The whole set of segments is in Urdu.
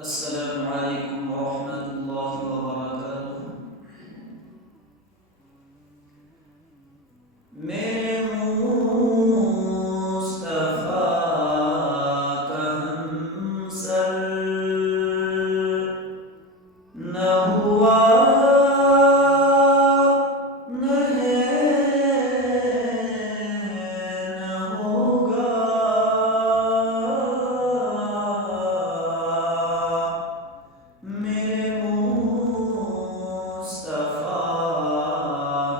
السلام علیکم ورحمۃ اللہ وبرکاتہ۔ میرے مصطفیٰ کا ہمسر نہ ہوا نہ ہے نہ ہوگا، میرے مصطفیٰ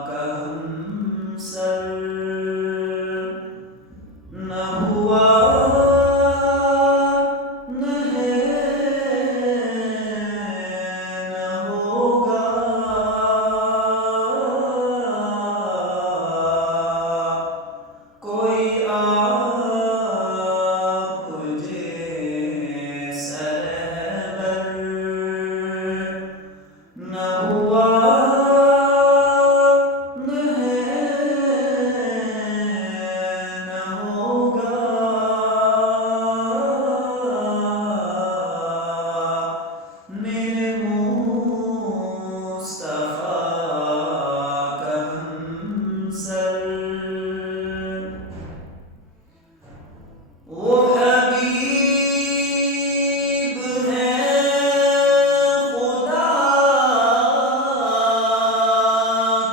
کا ہمسر نہ ہوا نہ ہے نہ ہوگا، کوئی آپ جیسا رہبر نہ ہوا نہ ہے نہ ہوگا، میرے مصطفیٰ کا ہمسر وہ حبیب ہے خدا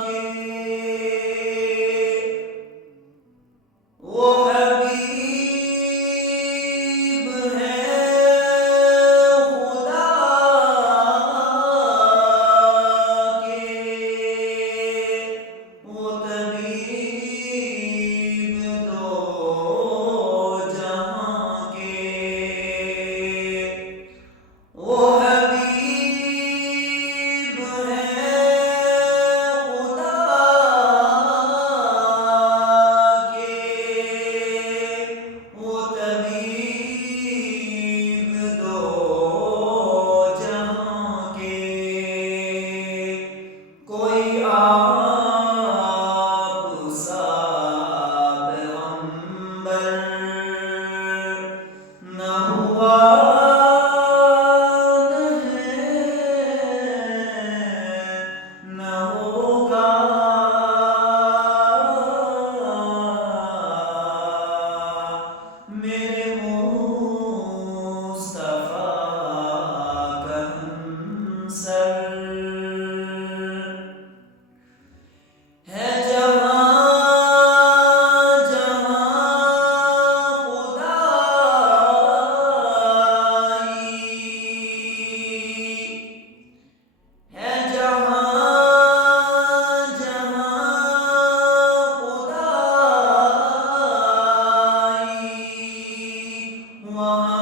کے، وہ حبیب ہے خدا کے، وہ طبیب دو جہاں کے، وہ حبیب ہے خدا کے، وہ طبیب دو جہاں کے، کوئی آپ سا پیغمبر نہ ہوا نہ ہے نہ ہوگا، میرے مصطفیٰ کا ہمسر ہے جہاں جہاں خدائی، ہے جہاں جہاں خدائی، وہاں